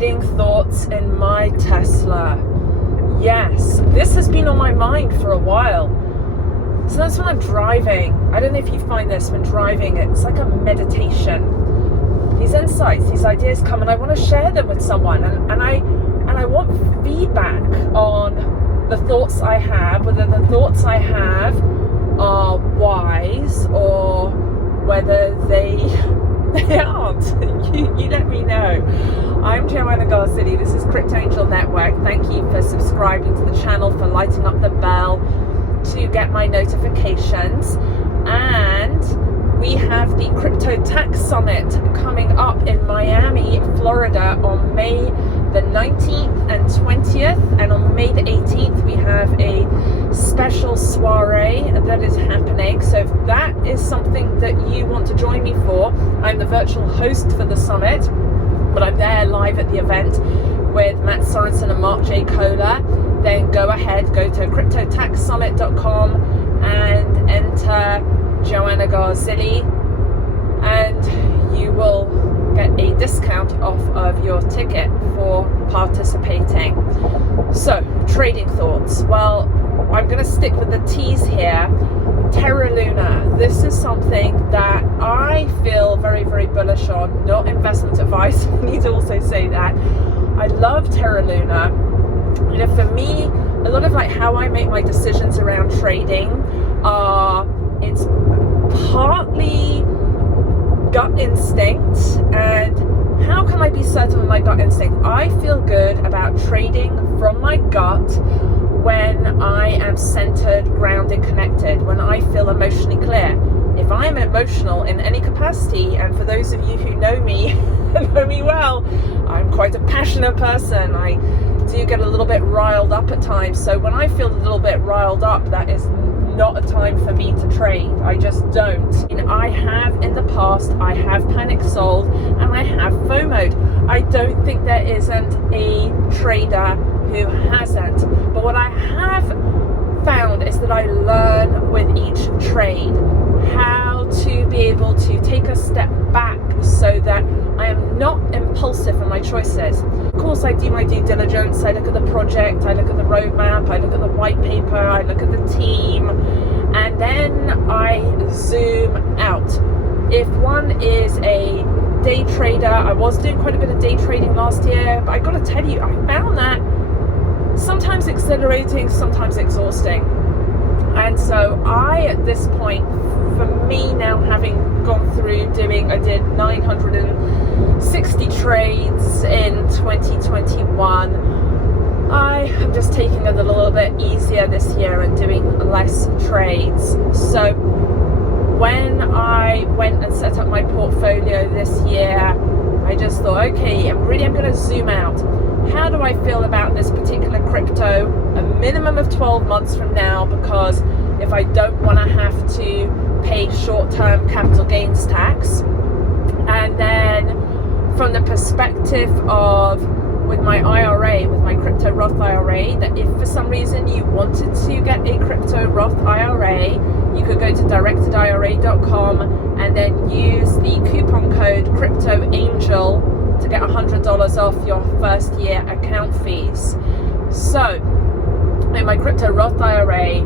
trading thoughts in my Tesla. Yes, this has been on my mind for a while. So that's when I'm driving. I don't know if you find this when driving, it's like a meditation. These insights, these ideas come and I want to share them with someone, and I want feedback on the thoughts I have, whether the thoughts I have are wise or whether they aren't. You let me know. I'm Joanna Garzilli. This is Crypto Angel Network. Thank you for subscribing to the channel, for lighting up the bell to get my notifications. And we have the Crypto Tax Summit coming up in Miami, Florida on May the 19th and 20th. And on May the 18th, we have a special soiree that is happening. So if that is something that you want to join me for, I'm the virtual host for the summit, but I'm there live at the event with Matt Sorensen and Mark J. Kohler. Then go ahead, go to cryptotaxsummit.com and enter Joanna Garzilli, and you will get a discount off of your ticket for participating. So, trading thoughts. Well, I'm going to stick with the T's here. Terra Luna. This is something that I feel very, very bullish on. Not investment advice. I need to also say that. I love Terra Luna. You know, for me, a lot of like how I make my decisions around trading are, it's partly gut instinct. And how can I be certain of my gut instinct? I feel good about trading from my gut when I am centered, grounded, connected, when I feel emotionally clear. If I am emotional in any capacity, and for those of you who know me, know me well, I'm quite a passionate person. I do get a little bit riled up at times. So when I feel a little bit riled up, that is not a time for me to trade. I just don't. And I have in the past, I have panic sold and I have FOMO'd. I don't think there isn't a trader who hasn't. But what I have found is that I learn with each trade how to be able to take a step back so that I am not impulsive in my choices. Of course, I do my due diligence. I look at the project, I look at the roadmap, I look at the white paper, I look at the team, and then I zoom out. If one is a day trader, I was doing quite a bit of day trading last year, but I gotta tell you, I found that sometimes exhilarating, sometimes exhausting. And so I, at this point, for me now, having gone through I did 960 trades in 2021. I am just taking it a little bit easier this year and doing less trades. So when I went and set up my portfolio this year, I just thought, okay, I'm going to zoom out. How do I feel about this particular crypto a minimum of 12 months from now? Because if I don't want to have to pay short-term capital gains tax, and then from the perspective of with my IRA, with my crypto Roth IRA, that if for some reason you wanted to get a crypto Roth IRA, you could go to directedira.com and then use the coupon code Crypto Angel to get $100 off your first year account fees. So in my crypto Roth IRA,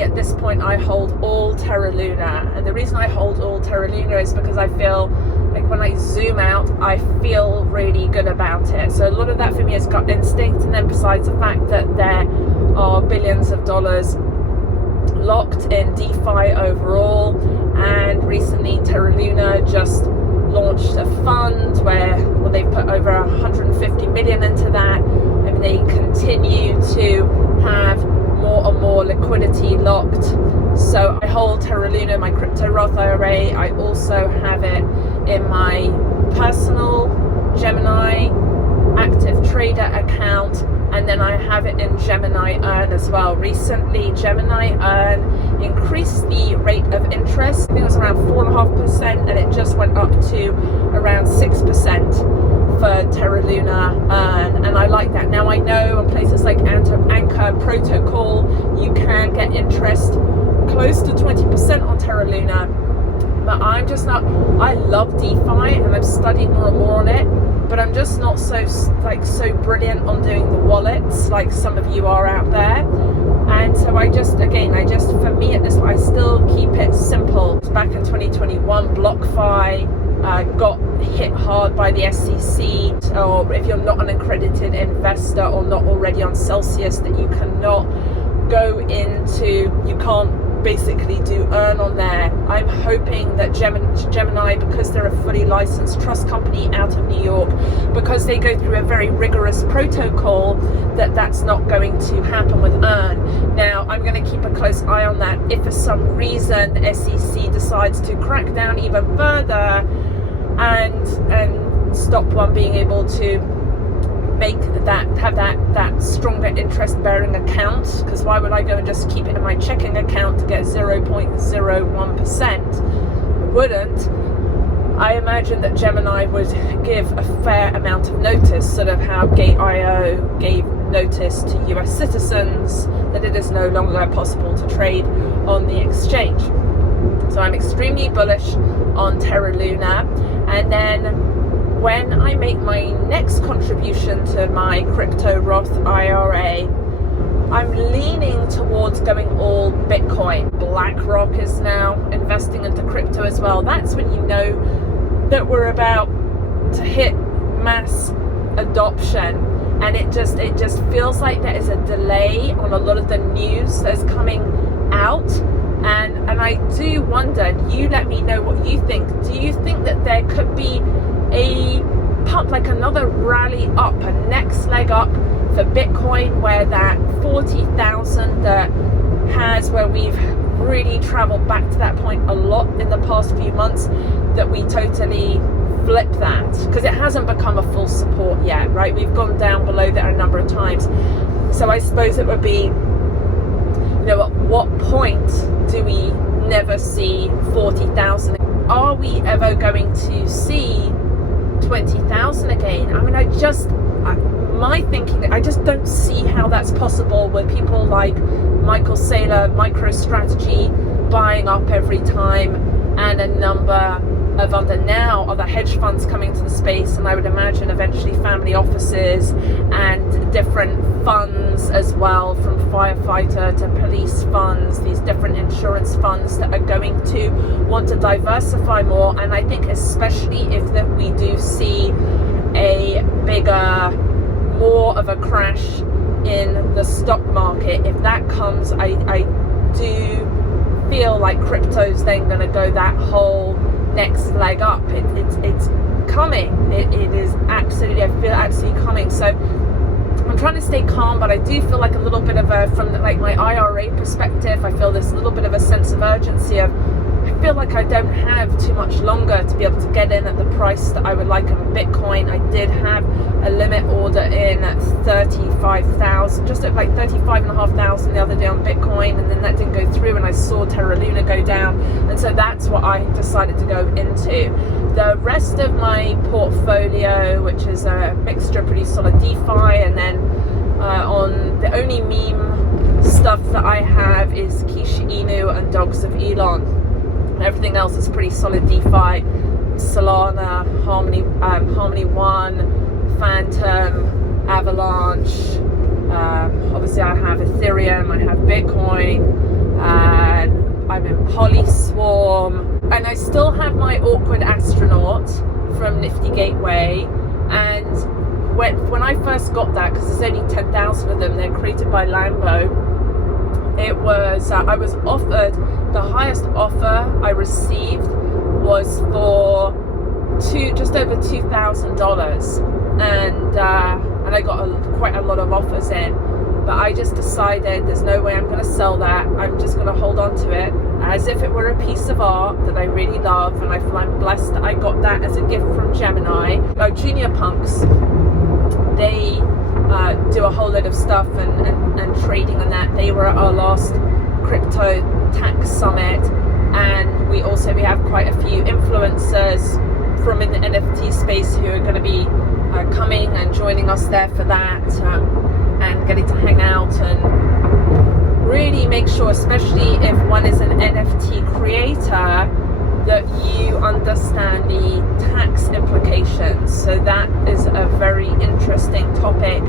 at this point I hold all Terra Luna, and the reason I hold all Terra Luna is because I feel like when I zoom out, I feel really good about it. So a lot of that for me is gut instinct, and then besides the fact that there are billions of dollars locked in DeFi overall, and recently Terra Luna just launched a fund where they put over 150 million into that, and they continue to have more and more liquidity locked. So I hold Terra Luna, my crypto Roth IRA. I also have it in my personal Gemini active trader account, and then I have it in Gemini Earn as well. Recently, Gemini Earn increased the rate of interest. I think it was around 4.5%, and it just went up to around 6% for Terra Luna Earn, and I like that. Now I know on places like Anchor Protocol, you can get interest close to 20% on Terra Luna, but I'm just not. I love DeFi, and I'm studying more and more on it, but I'm just not so brilliant on doing the wallets like some of you are out there. And so I just for me at this, I still keep it simple. Back in 2021, BlockFi got hit hard by the SEC, or if you're not an accredited investor or not already on Celsius, that you cannot go into, you can't basically do earn on there. I'm hoping that Gemini, because they're a fully licensed trust company out of New York, because they go through a very rigorous protocol, that's not going to happen with earn. Now, I'm going to keep a close eye on that. If for some reason the SEC decides to crack down even further and stop one being able to have that stronger interest bearing account, because why would I go and just keep it in my checking account to get 0.01%? I wouldn't. I imagine that Gemini would give a fair amount of notice, sort of how Gate.io gave notice to US citizens that it is no longer possible to trade on the exchange. So I'm extremely bullish on Terra Luna. And then when I make my next contribution to my crypto Roth IRA, I'm leaning towards going all Bitcoin. BlackRock is now investing into crypto as well. That's when you know that we're about to hit mass adoption, and it just feels like there is a delay on a lot of the news that's coming out. And I do wonder, you let me know what you think. Do you think that there could be a pump, like another rally up, a next leg up for Bitcoin, where that 40,000 that has, where we've really traveled back to that point a lot in the past few months, that we totally flip that? Because it hasn't become a full support yet, right? We've gone down below there a number of times. So I suppose it would be, at what point do we never see 40,000? Are we ever going to see 20,000 again? I mean, my thinking, I just don't see how that's possible with people like Michael Saylor, MicroStrategy buying up every time, and a number of other hedge funds coming to the space, and I would imagine eventually family offices and different funds as well, from firefighter to police funds, these different insurance funds that are going to want to diversify more. And I think especially if that we do see a bigger, more of a crash in the stock market, if that comes, I do feel like crypto's then going to go that whole next leg up. It's coming. It is absolutely, I feel absolutely coming. So I'm trying to stay calm, but I do feel like a little bit of from my IRA perspective, I feel this little bit of a sense of urgency of, I feel like I don't have too much longer to be able to get in at the price that I would like on Bitcoin. I did have a limit order in at 35,000, just at 35,500 the other day on Bitcoin, and then that didn't go through, and I saw Terra Luna go down, and so that's what I decided to go into. The rest of my portfolio, which is a mixture, pretty solid DeFi, and then on the only meme stuff that I have is Keisha Inu and Dogs of Elon. Everything else is pretty solid DeFi: Solana, Harmony One, Phantom, Avalanche. Obviously, I have Ethereum, I have Bitcoin, I'm in Polyswarm, and I still have my awkward astronaut from Nifty Gateway. And when I first got that, because there's only 10,000 of them, they're created by Lambo. It was I was offered, the highest offer I received was for just over $2,000, and I got quite a lot of offers in, but I just decided there's no way I'm going to sell that. I'm just going to hold on to it as if it were a piece of art that I really love, and I feel I'm blessed that I got that as a gift from Gemini. Junior Punks, they do a whole load of stuff and trading and that. They were at our last crypto tax summit, and we have quite a few influencers from in the NFT space who are going to be coming and joining us there for that, and getting to hang out and really make sure, especially if one is an NFT creator, that you understand the tax implications. So that is a very interesting topic.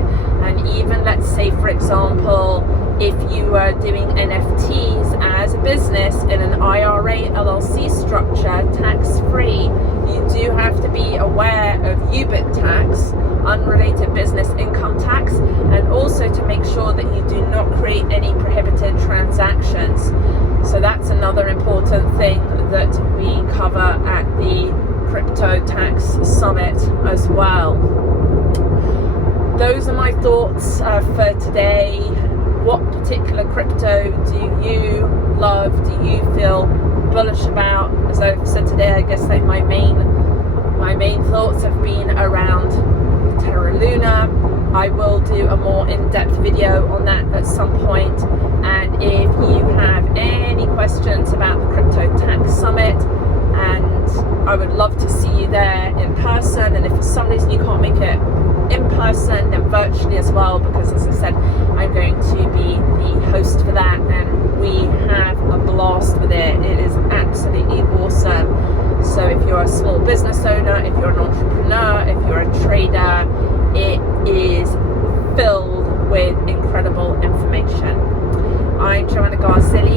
And even, let's say, for example, if you are doing NFTs as a business in an IRA LLC structure, tax-free, you do have to be aware of UBIT tax, unrelated business income tax, and also to make sure that you do not create any prohibited transactions. So that's another important thing that we cover at the Crypto Tax Summit as well. Those are my thoughts for today. What particular crypto do you love? Do you feel bullish about? As I've said today, I guess like my main thoughts have been around Terra Luna. I will do a more in-depth video on that at some point. And if you have any questions about the Crypto Tax Summit, and I would love to see you there in person, and if for some reason you can't make it in person, then virtually as well, because as I said, I'm going to be the host for that, and we have a blast with it. It is absolutely awesome. So if you're a small business owner, if you're an entrepreneur, if you're a trader, it is filled with incredible information. I'm Joanna Garzilli